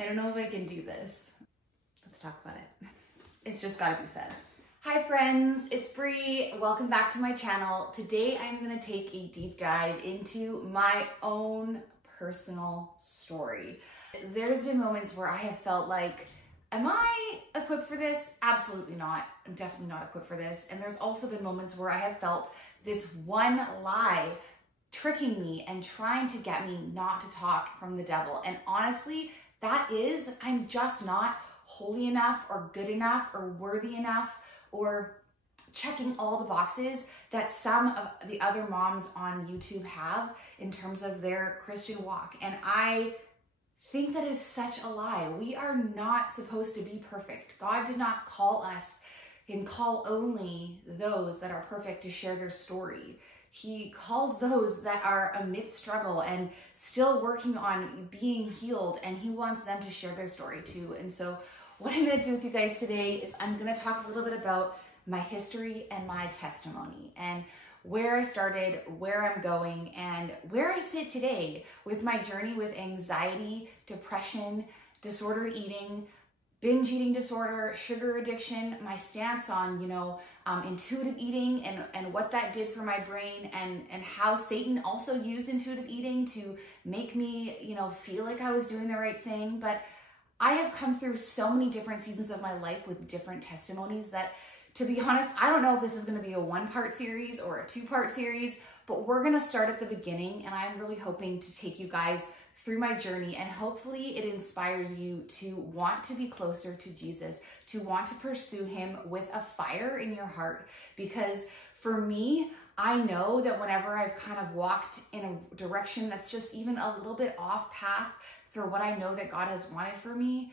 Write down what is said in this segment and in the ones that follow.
I don't know if I can do this. Let's talk about it. It's just gotta be said. Hi friends, it's Bree. Welcome back to my channel. Today I'm gonna take a deep dive into my own personal story. There's been moments where I have felt like, am I equipped for this? Absolutely not. I'm definitely not equipped for this. And there's also been moments where I have felt this one lie tricking me and trying to get me not to talk from the devil. And honestly, that is, I'm just not holy enough or good enough or worthy enough or checking all the boxes that some of the other moms on YouTube have in terms of their Christian walk. And I think that is such a lie. We are not supposed to be perfect. God did not call us and call only those that are perfect to share their story. He calls those that are amidst struggle and still working on being healed, and he wants them to share their story too. And so what I'm gonna do with you guys today is I'm gonna talk a little bit about my history and my testimony and where I started, where I'm going, and where I sit today with my journey with anxiety, depression, disordered eating, binge eating disorder, sugar addiction, my stance on, intuitive eating and what that did for my brain, and how Satan also used intuitive eating to make me, feel like I was doing the right thing. But I have come through so many different seasons of my life with different testimonies that, to be honest, I don't know if this is going to be a one-part series or a two-part series, but we're going to start at the beginning, and I'm really hoping to take you guys through my journey, and hopefully it inspires you to want to be closer to Jesus, to want to pursue him with a fire in your heart. Because for me, I know that whenever I've kind of walked in a direction that's just even a little bit off path for what I know that God has wanted for me,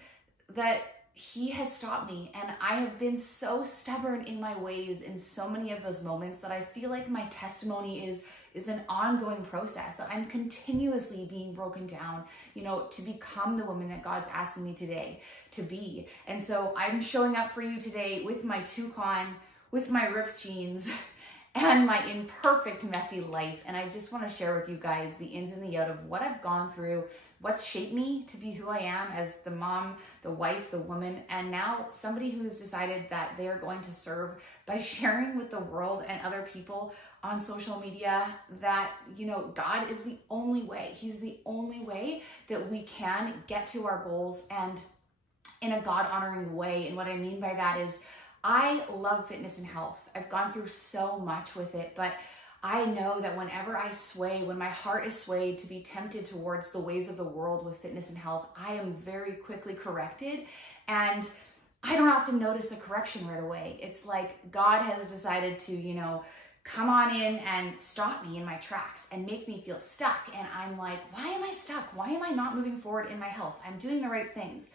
that he has stopped me. And I have been so stubborn in my ways in so many of those moments that I feel like my testimony is an ongoing process, that I'm continuously being broken down, to become the woman that God's asking me today to be. And so I'm showing up for you today with my toucan, with my ripped jeans, and my imperfect, messy life. And I just want to share with you guys the ins and the outs of what I've gone through, what's shaped me to be who I am as the mom, the wife, the woman, and now somebody who's decided that they are going to serve by sharing with the world and other people on social media that, God is the only way. He's the only way that we can get to our goals, and in a God-honoring way. And what I mean by that is, I love fitness and health. I've gone through so much with it, but I know that whenever I sway, when my heart is swayed to be tempted towards the ways of the world with fitness and health, I am very quickly corrected, and I don't often notice a correction right away. It's like God has decided to, come on in and stop me in my tracks and make me feel stuck. And I'm like, why am I stuck? Why am I not moving forward in my health? I'm doing the right things.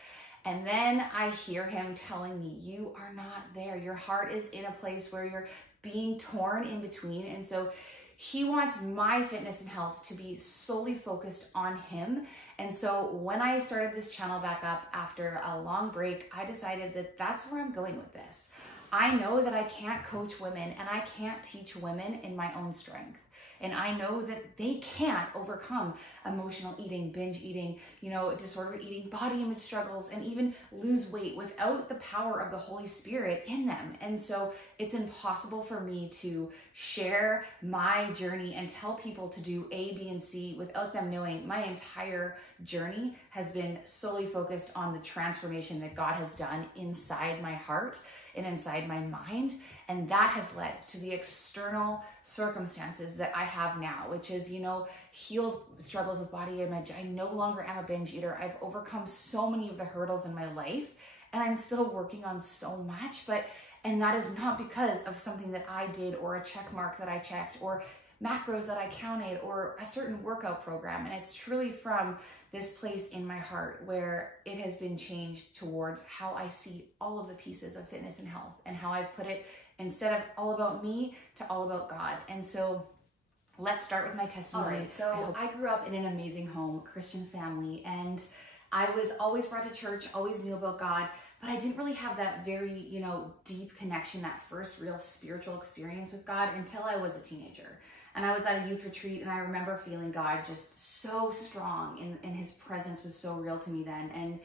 And then I hear him telling me, you are not there. Your heart is in a place where you're being torn in between. And so he wants my fitness and health to be solely focused on him. And so when I started this channel back up after a long break, I decided that that's where I'm going with this. I know that I can't coach women and I can't teach women in my own strength. And I know that they can't overcome emotional eating, binge eating, disordered eating, body image struggles, and even lose weight without the power of the Holy Spirit in them. And so it's impossible for me to share my journey and tell people to do A, B, and C without them knowing my entire journey has been solely focused on the transformation that God has done inside my heart and inside my mind. And that has led to the external circumstances that I have now, which is, healed struggles with body image. I no longer am a binge eater. I've overcome so many of the hurdles in my life, and I'm still working on so much, and that is not because of something that I did or a check mark that I checked or macros that I counted or a certain workout program. And it's truly from this place in my heart where it has been changed towards how I see all of the pieces of fitness and health, and how I've put it, instead of all about me, to all about God. And so let's start with my testimony. All right, so I grew up in an amazing home, Christian family, and I was always brought to church, always knew about God, but I didn't really have that very, deep connection, that first real spiritual experience with God until I was a teenager. And I was at a youth retreat, and I remember feeling God just so strong, and his presence was so real to me then. And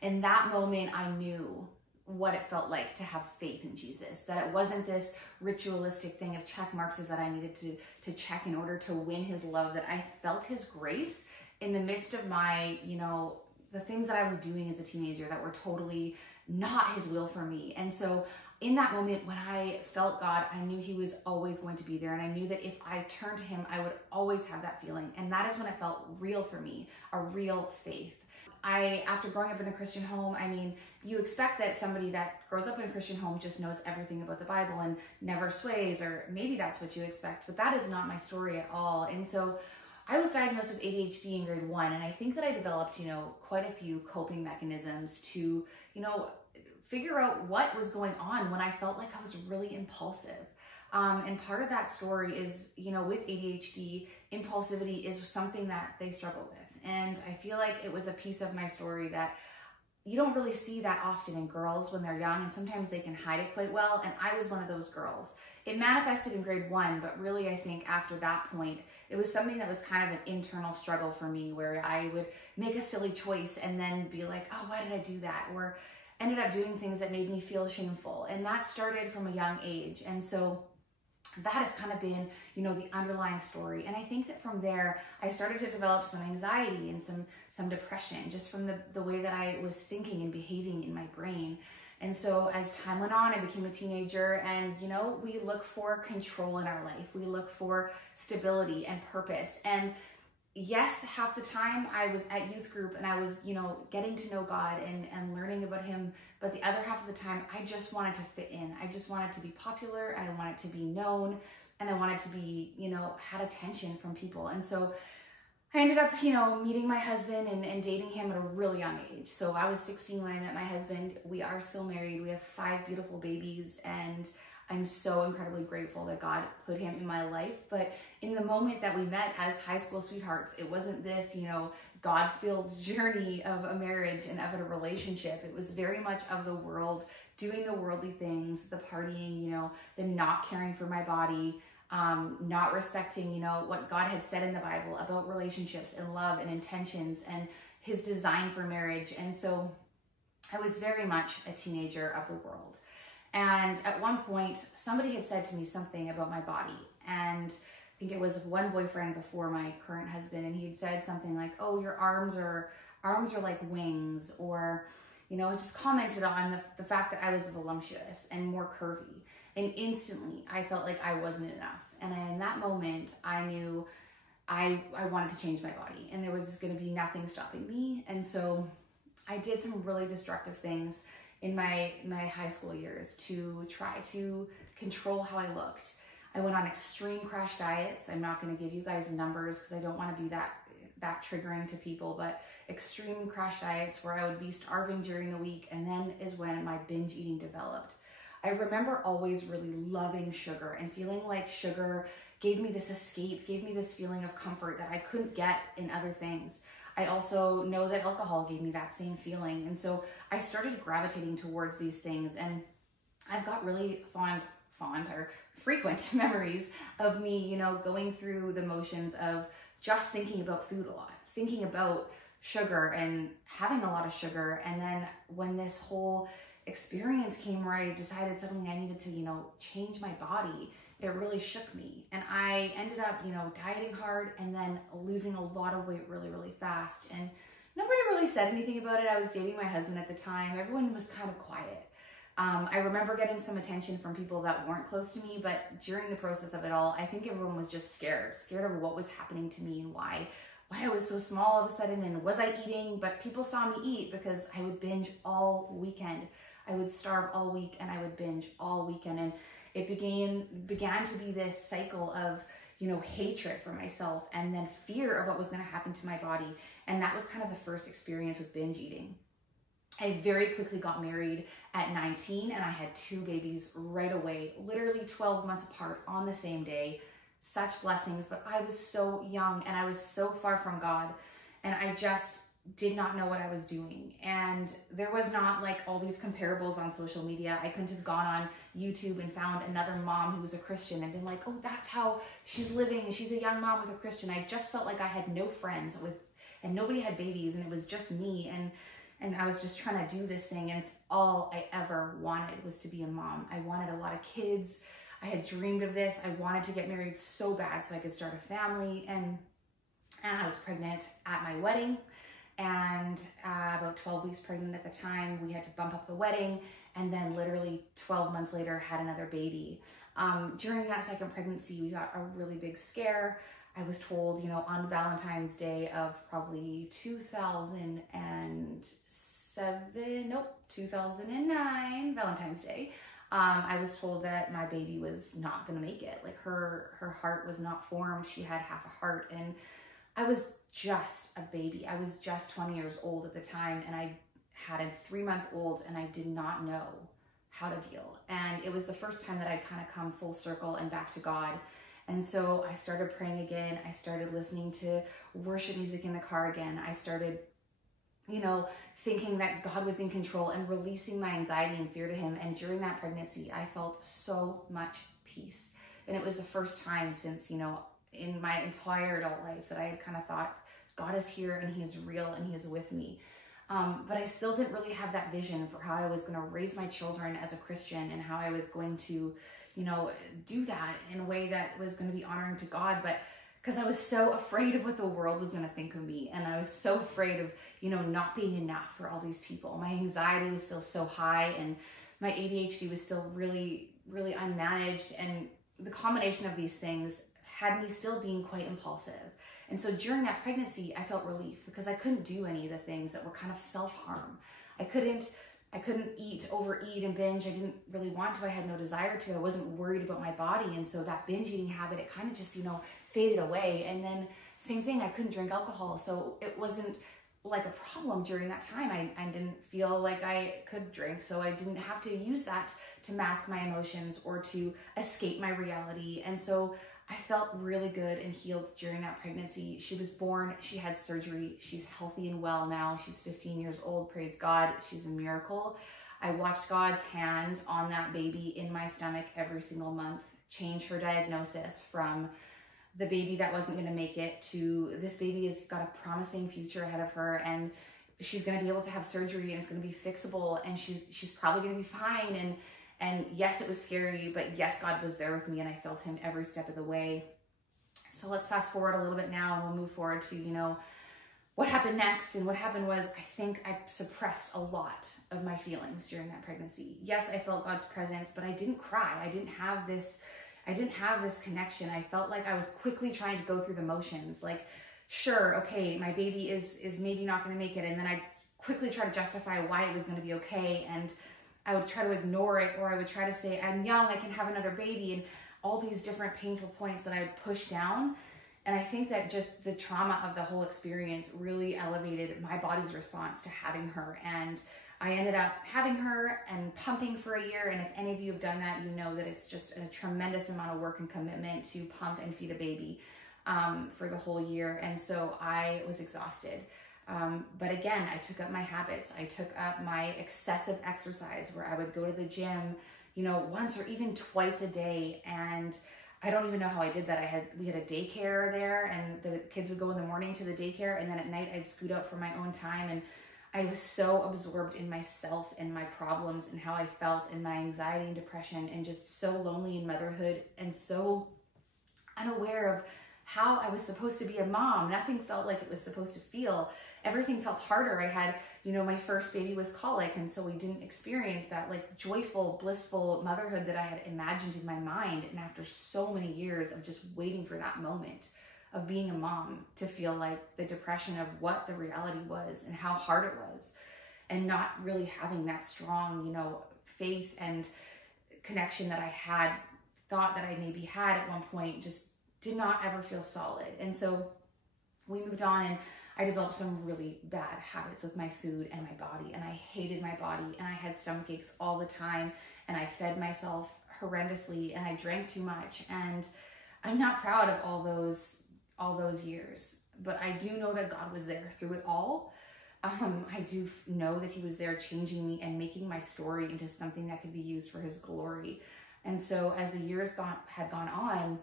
in that moment, I knew what it felt like to have faith in Jesus, that it wasn't this ritualistic thing of check marks that I needed to check in order to win his love, that I felt his grace in the midst of my, the things that I was doing as a teenager that were totally not his will for me. And so in that moment, when I felt God, I knew he was always going to be there. And I knew that if I turned to him, I would always have that feeling. And that is when it felt real for me, a real faith. After growing up in a Christian home, I mean, you expect that somebody that grows up in a Christian home just knows everything about the Bible and never sways, or maybe that's what you expect, but that is not my story at all. And so I was diagnosed with ADHD in grade 1, and I think that I developed, quite a few coping mechanisms to, figure out what was going on when I felt like I was really impulsive. And part of that story is, with ADHD, impulsivity is something that they struggle with. And I feel like it was a piece of my story that you don't really see that often in girls when they're young, and sometimes they can hide it quite well. And I was one of those girls. It manifested in grade 1, but really I think after that point, it was something that was kind of an internal struggle for me, where I would make a silly choice and then be like, oh, why did I do that? Or ended up doing things that made me feel shameful. And that started from a young age. And so that has kind of been, the underlying story. And I think that from there, I started to develop some anxiety and some depression, just from the way that I was thinking and behaving in my brain. And so as time went on, I became a teenager, and, we look for control in our life. We look for stability and purpose. And yes, half the time I was at youth group and I was, getting to know God and learning about him. But the other half of the time, I just wanted to fit in. I just wanted to be popular, and I wanted to be known, and I wanted to be, had attention from people. And so I ended up, meeting my husband and dating him at a really young age. So I was 16 when I met my husband. We are still married. We have 5 beautiful babies, and I'm so incredibly grateful that God put him in my life. But in the moment that we met as high school sweethearts, it wasn't this, God-filled journey of a marriage and of a relationship. It was very much of the world, doing the worldly things, the partying, the not caring for my body, not respecting, what God had said in the Bible about relationships and love and intentions and his design for marriage. And so I was very much a teenager of the world. And at one point, somebody had said to me something about my body. And I think it was one boyfriend before my current husband, and he'd said something like, oh, your arms are like wings, or, just commented on the fact that I was voluptuous and more curvy. And instantly, I felt like I wasn't enough. And in that moment, I knew I wanted to change my body, and there was going to be nothing stopping me. And so I did some really destructive things in my high school years to try to control how I looked. I went on extreme crash diets. I'm not going to give you guys numbers because I don't want to be that triggering to people, but extreme crash diets where I would be starving during the week, and then is when my binge eating developed. I remember always really loving sugar and feeling like sugar gave me this escape, gave me this feeling of comfort that I couldn't get in other things. I also know that alcohol gave me that same feeling. And so I started gravitating towards these things, and I've got really fond or frequent memories of me, going through the motions of just thinking about food a lot, thinking about sugar and having a lot of sugar. And then when this whole experience came where I decided suddenly I needed to, change my body, it really shook me. And I ended up, dieting hard and then losing a lot of weight really, really fast. And nobody really said anything about it. I was dating my husband at the time. Everyone was kind of quiet. I remember getting some attention from people that weren't close to me, but during the process of it all, I think everyone was just scared of what was happening to me and why I was so small all of a sudden, and was I eating? But people saw me eat because I would binge all weekend. I would starve all week and I would binge all weekend. And it began to be this cycle of, hatred for myself, and then fear of what was going to happen to my body. And that was kind of the first experience with binge eating. I very quickly got married at 19, and I had 2 babies right away, literally 12 months apart on the same day. Such blessings, but I was so young and I was so far from God. And I just did not know what I was doing. And there was not like all these comparables on social media. I couldn't have gone on YouTube and found another mom who was a Christian and been like, oh, that's how she's living, and she's a young mom with a Christian. I just felt like I had no friends and nobody had babies, and it was just me. And I was just trying to do this thing, and it's all I ever wanted was to be a mom. I wanted a lot of kids. I had dreamed of this. I wanted to get married so bad so I could start a family. And I was pregnant at my wedding, and about 12 weeks pregnant at the time. We had to bump up the wedding, and then literally 12 months later had another baby. During that second pregnancy, we got a really big scare. I was told, you know, on Valentine's Day of probably 2009, Valentine's Day, I was told that my baby was not gonna make it. Like her heart was not formed. She had half a heart, and I was just a baby. I was just 20 years old at the time, and I had a 3-month-old, and I did not know how to deal. And it was the first time that I'd kind of come full circle and back to God. And so I started praying again. I started listening to worship music in the car again. I started, you know, thinking that God was in control and releasing my anxiety and fear to him. And during that pregnancy, I felt so much peace. And it was the first time since, you know, in my entire adult life that I had kind of thought, God is here and he is real and he is with me. But I still didn't really have that vision for how I was going to raise my children as a Christian and how I was going to, you know, do that in a way that was going to be honoring to God. But because I was so afraid of what the world was going to think of me. And I was so afraid of, you know, not being enough for all these people. My anxiety was still so high, and my ADHD was still really, really unmanaged. And the combination of these things had me still being quite impulsive. And so during that pregnancy, I felt relief because I couldn't do any of the things that were kind of self-harm. I couldn't overeat and binge. I didn't really want to. I had no desire to. I wasn't worried about my body. And so that binge eating habit, it kind of just, you know, faded away. And then same thing, I couldn't drink alcohol. So it wasn't like a problem during that time. I didn't feel like I could drink. So I didn't have to use that to mask my emotions or to escape my reality. And so I felt really good and healed during that pregnancy. She was born, she had surgery, she's healthy and well now. She's 15 years old, praise God, she's a miracle. I watched God's hand on that baby in my stomach every single month change her diagnosis from the baby that wasn't gonna make it to this baby has got a promising future ahead of her, and she's gonna be able to have surgery, and it's gonna be fixable, and she's probably gonna be fine. And yes, it was scary, but yes, God was there with me, and I felt him every step of the way. So let's fast forward a little bit now, and we'll move forward to, you know, what happened next. And what happened was, I think I suppressed a lot of my feelings during that pregnancy. Yes, I felt God's presence, but I didn't cry. I didn't have this connection. I felt like I was quickly trying to go through the motions. Like, sure, okay, my baby is maybe not going to make it. And then I quickly try to justify why it was going to be okay. And I would try to ignore it, or I would try to say, I'm young, I can have another baby, and all these different painful points that I would push down. And I think that just the trauma of the whole experience really elevated my body's response to having her. And I ended up having her and pumping for a year. And if any of you have done that, you know that it's just a tremendous amount of work and commitment to pump and feed a baby for the whole year. And so I was exhausted. But again, I took up my habits. I took up my excessive exercise where I would go to the gym, you know, once or even twice a day. And I don't even know how I did that. We had a daycare there, and the kids would go in the morning to the daycare, and then at night I'd scoot out for my own time. And I was so absorbed in myself and my problems and how I felt and my anxiety and depression, and just so lonely in motherhood and so unaware of how I was supposed to be a mom. Nothing felt like it was supposed to feel. Everything felt harder. I had, you know, my first baby was colic, and so we didn't experience that like joyful, blissful motherhood that I had imagined in my mind. And after so many years of just waiting for that moment of being a mom, to feel like the depression of what the reality was and how hard it was, and not really having that strong, you know, faith and connection that I had thought that I maybe had at one point, just did not ever feel solid. And so we moved on, and I developed some really bad habits with my food and my body, and I hated my body, and I had stomach aches all the time, and I fed myself horrendously, and I drank too much. And I'm not proud of all those years, but I do know that God was there through it all. I do know that he was there changing me and making my story into something that could be used for his glory. And so as the years had gone on,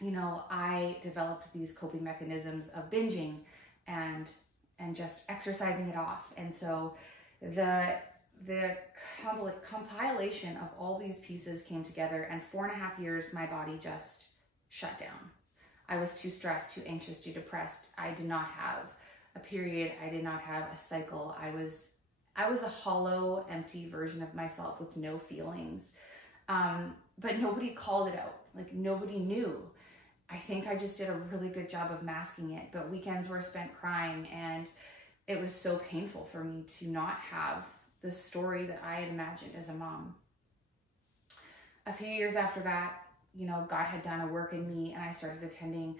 you know, I developed these coping mechanisms of binging and just exercising it off. And so the compilation of all these pieces came together, and 4.5 years, my body just shut down. I was too stressed, too anxious, too depressed. I did not have a period. I did not have a cycle. I was a hollow, empty version of myself with no feelings. But nobody called it out. Like, nobody knew. I think I just did a really good job of masking it, but weekends were spent crying, and it was so painful for me to not have the story that I had imagined as a mom. A few years after that, you know, God had done a work in me, and I started attending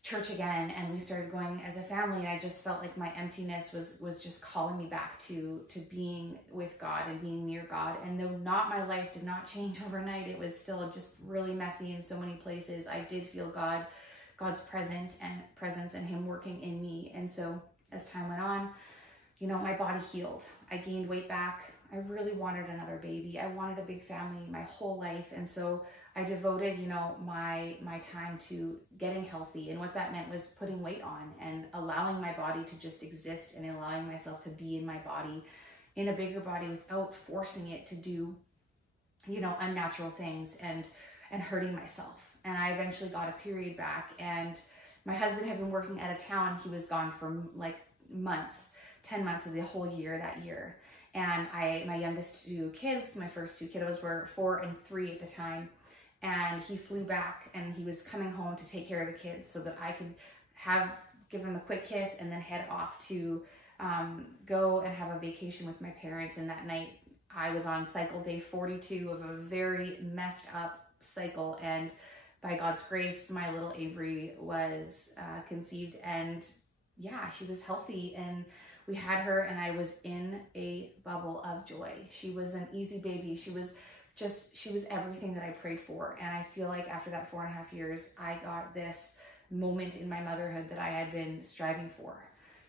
church again, and we started going as a family, and I just felt like my emptiness was just calling me back to being with God and being near God. And though my life did not change overnight, it was still just really messy in so many places. I did feel God's presence and him working in me. And so as time went on, you know, my body healed. I gained weight back. I really wanted another baby. I wanted a big family my whole life. And so I devoted, you know, my time to getting healthy. And what that meant was putting weight on and allowing my body to just exist and allowing myself to be in my body, in a bigger body, without forcing it to do, you know, unnatural things and hurting myself. And I eventually got a period back, and my husband had been working out of town. He was gone for like months, 10 months of the whole year that year. And my youngest two kids, my first two kiddos, were 4 and 3 at the time. And he flew back, and he was coming home to take care of the kids so that I could give them a quick kiss and then head off to go and have a vacation with my parents. And that night I was on cycle day 42 of a very messed up cycle. And by God's grace, my little Avery was conceived, and yeah, she was healthy, and we had her, and I was in a bubble of joy. She was an easy baby. She was everything that I prayed for. And I feel like after that 4.5 years, I got this moment in my motherhood that I had been striving for.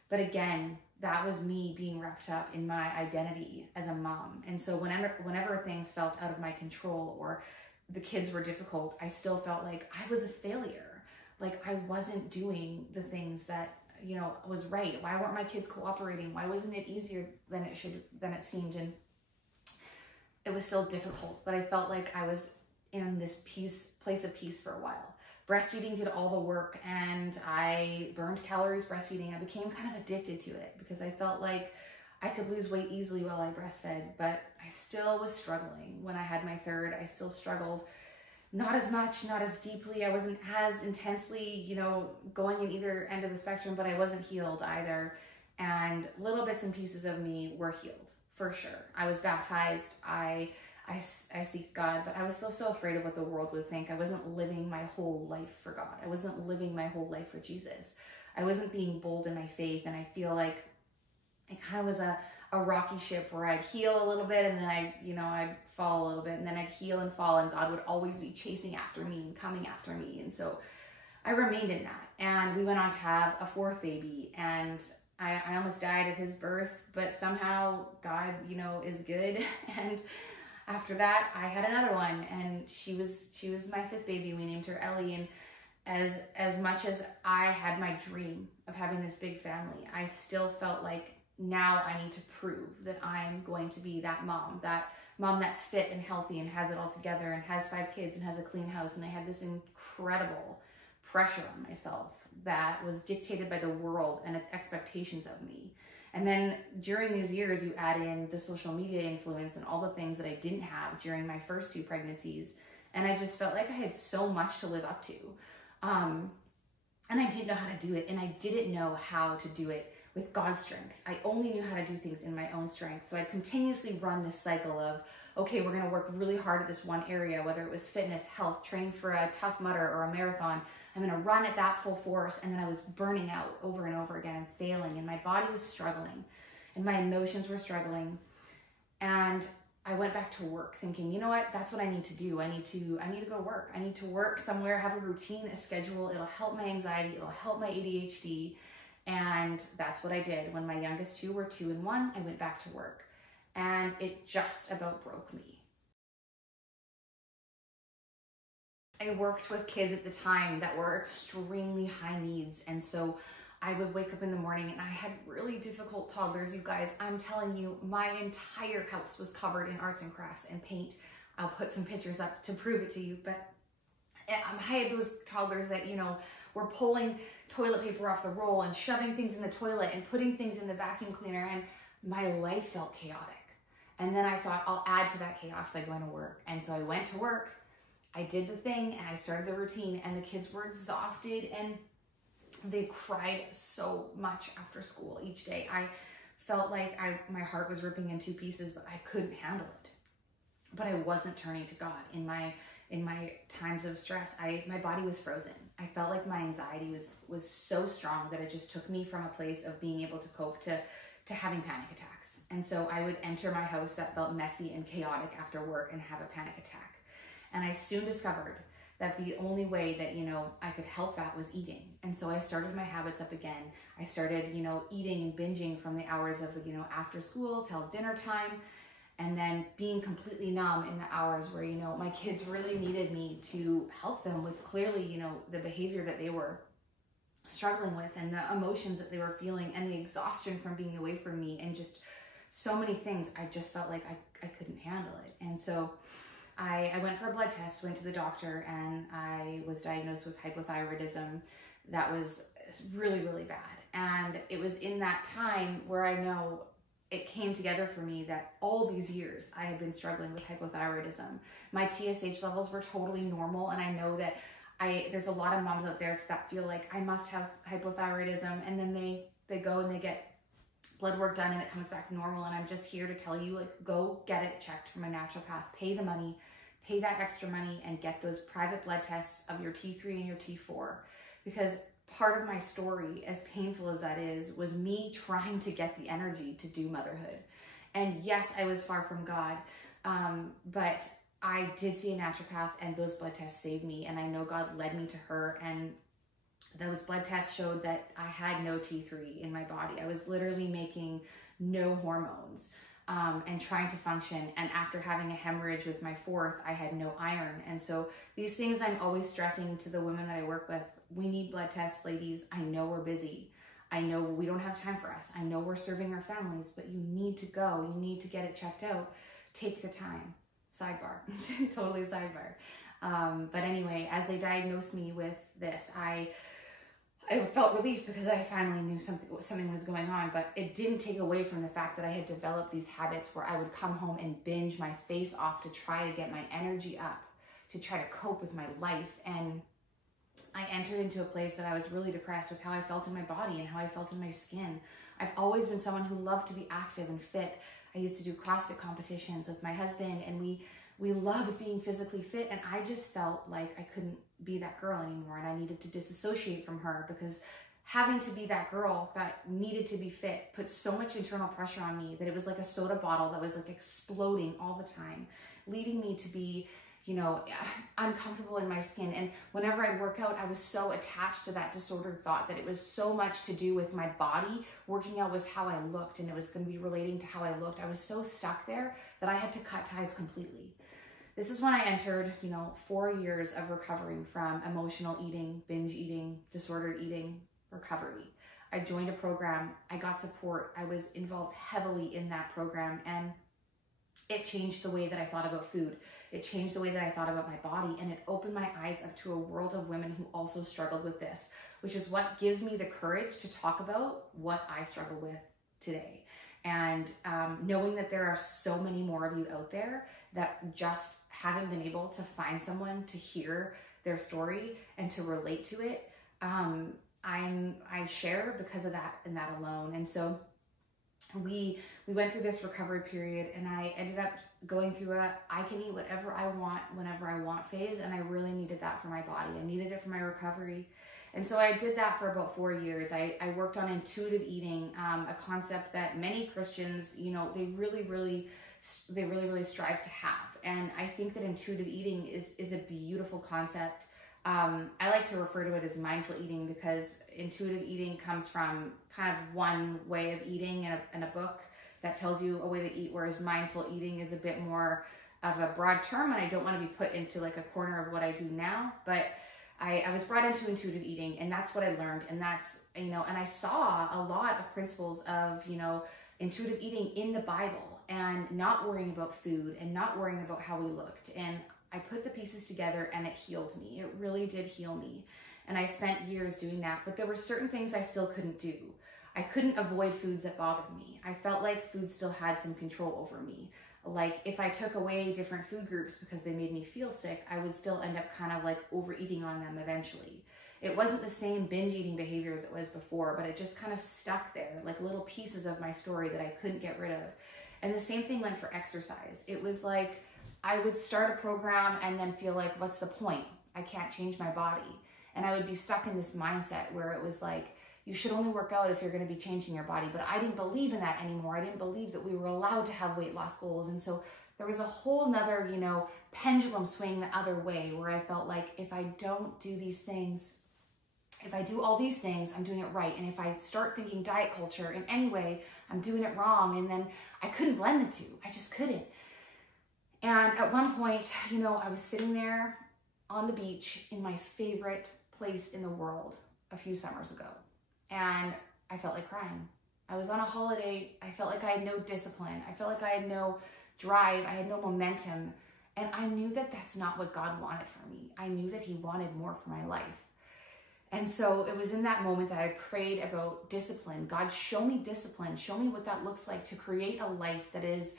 But again, that was me being wrapped up in my identity as a mom. And so whenever things felt out of my control or the kids were difficult, I still felt like I was a failure. Like I wasn't doing the things that, you know, was right. Why weren't my kids cooperating? Why wasn't it easier than it seemed? And it was still difficult, but I felt like I was in this place of peace for a while. Breastfeeding did all the work, and I burned calories breastfeeding. I became kind of addicted to it because I felt like I could lose weight easily while I breastfed, but I still was struggling. When I had my third, I still struggled. Not as much, not as deeply. I wasn't as intensely, you know, going in either end of the spectrum, but I wasn't healed either. And little bits and pieces of me were healed, for sure. I was baptized. I seeked God, but I was still so afraid of what the world would think. I wasn't living my whole life for God. I wasn't living my whole life for Jesus. I wasn't being bold in my faith. And I feel like it kind of was a rocky ship where I'd heal a little bit, and then I'd fall a little bit, and then I'd heal and fall, and God would always be chasing after me and coming after me. And so I remained in that. And we went on to have a 4th baby, and I almost died at his birth, but somehow God, you know, is good. And after that, I had another one, and she was my 5th baby. We named her Ellie. And as much as I had my dream of having this big family, I still felt like now I need to prove that I'm going to be that mom that's fit and healthy and has it all together and has 5 kids and has a clean house. And I had this incredible pressure on myself that was dictated by the world and its expectations of me. And then during these years, you add in the social media influence and all the things that I didn't have during my first 2 pregnancies. And I just felt like I had so much to live up to. And I didn't know how to do it. And I didn't know how to do it with God's strength. I only knew how to do things in my own strength. So I'd continuously run this cycle of, okay, we're going to work really hard at this one area, whether it was fitness, health, training for a Tough Mudder or a marathon. I'm going to run at that full force. And then I was burning out over and over again and failing. And my body was struggling and my emotions were struggling. And I went back to work thinking, you know what, that's what I need to do. I need to go work. I need to work somewhere, have a routine, a schedule. It'll help my anxiety. It'll help my ADHD. And that's what I did. When my youngest two were 2 and 1, I went back to work, and it just about broke me. I worked with kids at the time that were extremely high needs. And so I would wake up in the morning and I had really difficult toddlers, you guys. I'm telling you, my entire house was covered in arts and crafts and paint. I'll put some pictures up to prove it to you. But I had those toddlers that, you know, were pulling toilet paper off the roll and shoving things in the toilet and putting things in the vacuum cleaner. And my life felt chaotic. And then I thought, I'll add to that chaos by going to work. And so I went to work. I did the thing and I started the routine, and the kids were exhausted and they cried so much after school each day. I felt like my heart was ripping in 2 pieces, but I couldn't handle it. But I wasn't turning to God in my times of stress. My body was frozen. I felt like my anxiety was so strong that it just took me from a place of being able to cope to having panic attacks. And so I would enter my house that felt messy and chaotic after work and have a panic attack. And I soon discovered that the only way that, you know, I could help that was eating. And so I started my habits up again. I started, you know, eating and binging from the hours of, you know, after school till dinner time, and then being completely numb in the hours where, you know, my kids really needed me to help them with clearly, you know, the behavior that they were struggling with and the emotions that they were feeling and the exhaustion from being away from me and just so many things. I just felt like I couldn't handle it. And so I went for a blood test, went to the doctor, and I was diagnosed with hypothyroidism that was really, really bad. And it was in that time where I know it came together for me that all these years I had been struggling with hypothyroidism. My TSH levels were totally normal, and I know that there's a lot of moms out there that feel like I must have hypothyroidism, and then they go and they get blood work done and it comes back normal. And I'm just here to tell you, like, go get it checked from a naturopath, pay the money, pay that extra money, and get those private blood tests of your T3 and your T4. Because part of my story, as painful as that is, was me trying to get the energy to do motherhood. And yes, I was far from God, but I did see a naturopath, and those blood tests saved me. And I know God led me to her, and those blood tests showed that I had no T3 in my body. I was literally making no hormones and trying to function. And after having a hemorrhage with my 4th, I had no iron. And so these things I'm always stressing to the women that I work with. We need blood tests, ladies. I know we're busy. I know we don't have time for us. I know we're serving our families, but you need to go. You need to get it checked out. Take the time. Sidebar. Totally sidebar. But anyway, as they diagnosed me with this, I felt relief because I finally knew something was going on, but it didn't take away from the fact that I had developed these habits where I would come home and binge my face off to try to get my energy up, to try to cope with my life. And I entered into a place that I was really depressed with how I felt in my body and how I felt in my skin. I've always been someone who loved to be active and fit. I used to do CrossFit competitions with my husband, and we loved being physically fit, and I just felt like I couldn't be that girl anymore, and I needed to disassociate from her, because having to be that girl that needed to be fit put so much internal pressure on me that it was like a soda bottle that was like exploding all the time, leading me to be, you know, uncomfortable in my skin. And whenever I'd work out, I was so attached to that disordered thought that it was so much to do with my body. Working out was how I looked, and it was going to be relating to how I looked. I was so stuck there that I had to cut ties completely. This is when I entered, you know, 4 years of recovering from emotional eating, binge eating, disordered eating recovery. I joined a program. I got support. I was involved heavily in that program, and it changed the way that I thought about food. It changed the way that I thought about my body, and it opened my eyes up to a world of women who also struggled with this, which is what gives me the courage to talk about what I struggle with today. And knowing that there are so many more of you out there that just haven't been able to find someone to hear their story and to relate to it, I share because of that and that alone. And so we went through this recovery period, and I ended up going through I can eat whatever I want whenever I want phase, and I really needed that for my body. I needed it for my recovery. And so I did that for about 4 years. I worked on intuitive eating, a concept that many Christians, you know, they really strive to have. And I think that intuitive eating is a beautiful concept. I like to refer to it as mindful eating because intuitive eating comes from kind of one way of eating in a book that tells you a way to eat, whereas mindful eating is a bit more of a broad term, and I don't want to be put into like a corner of what I do now, but I was brought into intuitive eating, and that's what I learned, and that's, and I saw a lot of principles of, intuitive eating in the Bible, and not worrying about food and not worrying about how we looked. And I put the pieces together and it healed me. It really did heal me. And I spent years doing that, but there were certain things I still couldn't do. I couldn't avoid foods that bothered me. I felt like food still had some control over me. Like if I took away different food groups because they made me feel sick, I would still end up kind of like overeating on them eventually. It wasn't the same binge eating behavior as it was before, but it just kind of stuck there, like little pieces of my story that I couldn't get rid of. And the same thing went for exercise. It was like I would start a program and then feel like, what's the point? I can't change my body. And I would be stuck in this mindset where it was like, you should only work out if you're going to be changing your body. But I didn't believe in that anymore. I didn't believe that we were allowed to have weight loss goals. And so there was a whole nother, pendulum swing the other way where I felt like if I don't do these things, if I do all these things, I'm doing it right. And if I start thinking diet culture in any way, I'm doing it wrong. And then I couldn't blend the two. I just couldn't. And at one point, I was sitting there on the beach in my favorite place in the world a few summers ago. And I felt like crying. I was on a holiday. I felt like I had no discipline. I felt like I had no drive. I had no momentum. And I knew that that's not what God wanted for me. I knew that He wanted more for my life. And so it was in that moment that I prayed about discipline. God, show me discipline. Show me what that looks like to create a life that is,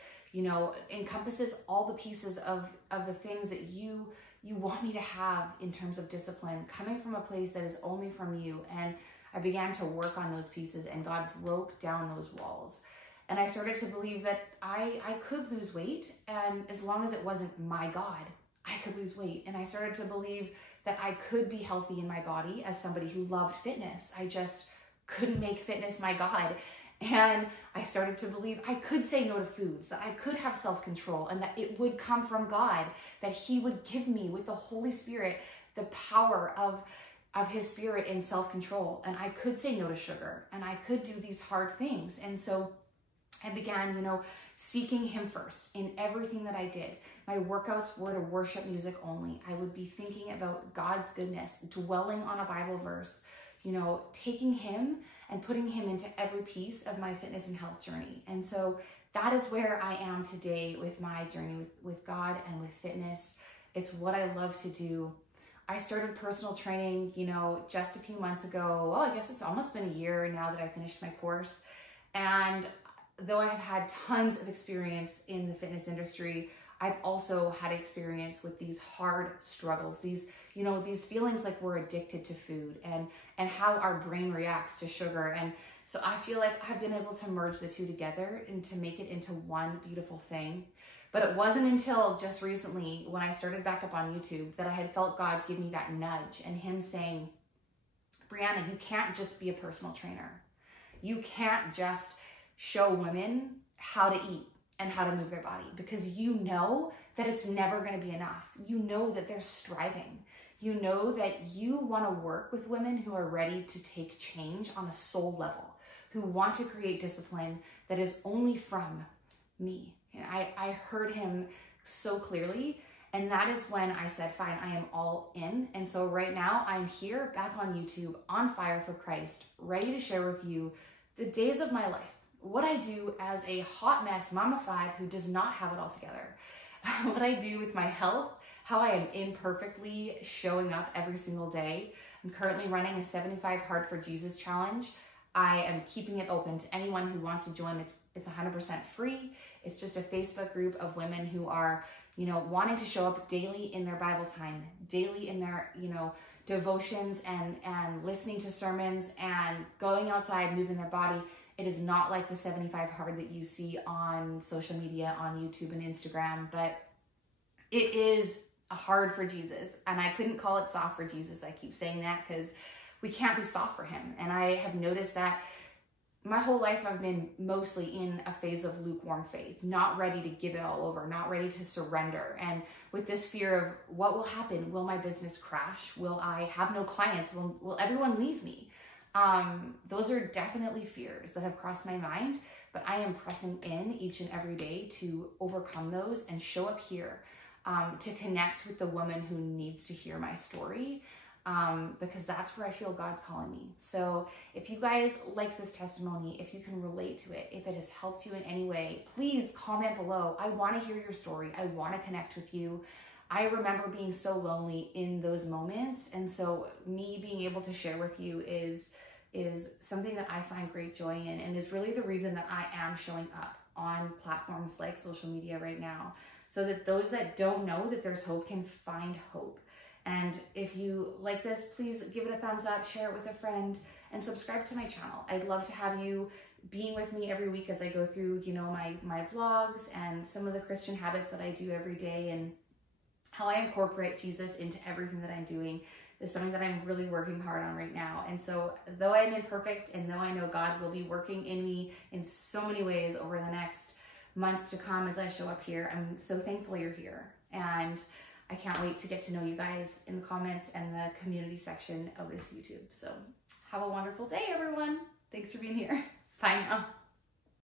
encompasses all the pieces of the things that you want me to have in terms of discipline, coming from a place that is only from you. And I began to work on those pieces, and God broke down those walls. And I started to believe that I could lose weight, and as long as it wasn't my God, I could lose weight. And I started to believe that I could be healthy in my body as somebody who loved fitness. I just couldn't make fitness my God. And I started to believe I could say no to foods, that I could have self-control, and that it would come from God, that He would give me with the Holy Spirit the power of His Spirit in self-control. And I could say no to sugar, and I could do these hard things. And so I began, seeking Him first in everything that I did. My workouts were to worship music only. I would be thinking about God's goodness, dwelling on a Bible verse, taking Him and putting Him into every piece of my fitness and health journey. And so that is where I am today with my journey with God and with fitness. It's what I love to do. I started personal training, just a few months ago. Well, I guess it's almost been a year now that I finished my course. And though I have had tons of experience in the fitness industry, I've also had experience with these hard struggles, these feelings like we're addicted to food and how our brain reacts to sugar. And so I feel like I've been able to merge the two together and to make it into one beautiful thing. But it wasn't until just recently when I started back up on YouTube that I had felt God give me that nudge, and Him saying, Brianna, you can't just be a personal trainer. You can't just show women how to eat and how to move their body, because you know that it's never going to be enough. You know that they're striving. You know that you want to work with women who are ready to take change on a soul level, who want to create discipline that is only from me. And I heard Him so clearly, and that is when I said, fine, I am all in. And so right now I'm here back on YouTube, on fire for Christ, ready to share with you the days of my life, what I do as a hot mess mama 5 who does not have it all together, what I do with my health, how I am imperfectly showing up every single day. I'm currently running a 75 Hard for Jesus challenge. I am keeping it open to anyone who wants to join. It's 100% free. It's just a Facebook group of women who are, wanting to show up daily in their Bible time, daily in their, devotions and listening to sermons and going outside, moving their body. It is not like the 75 Hard that you see on social media, on YouTube and Instagram, but it is a hard for Jesus. And I couldn't call it soft for Jesus. I keep saying that because we can't be soft for Him. And I have noticed that my whole life I've been mostly in a phase of lukewarm faith, not ready to give it all over, not ready to surrender. And with this fear of what will happen, will my business crash? Will I have no clients? Will everyone leave me? Those are definitely fears that have crossed my mind, but I am pressing in each and every day to overcome those and show up here, to connect with the woman who needs to hear my story. Because that's where I feel God's calling me. So if you guys like this testimony, if you can relate to it, if it has helped you in any way, please comment below. I want to hear your story. I want to connect with you. I remember being so lonely in those moments. And so me being able to share with you is something that I find great joy in, and is really the reason that I am showing up on platforms like social media right now, so that those that don't know that there's hope can find hope. And if you like this, please give it a thumbs up, share it with a friend, and subscribe to my channel. I'd love to have you being with me every week as I go through, you know, my vlogs and some of the Christian habits that I do every day, and how I incorporate Jesus into everything that I'm doing is something that I'm really working hard on right now. And so though I'm imperfect, and though I know God will be working in me in so many ways over the next months to come as I show up here, I'm so thankful you're here. And I can't wait to get to know you guys in the comments and the community section of this YouTube. So have a wonderful day, everyone. Thanks for being here. Bye now.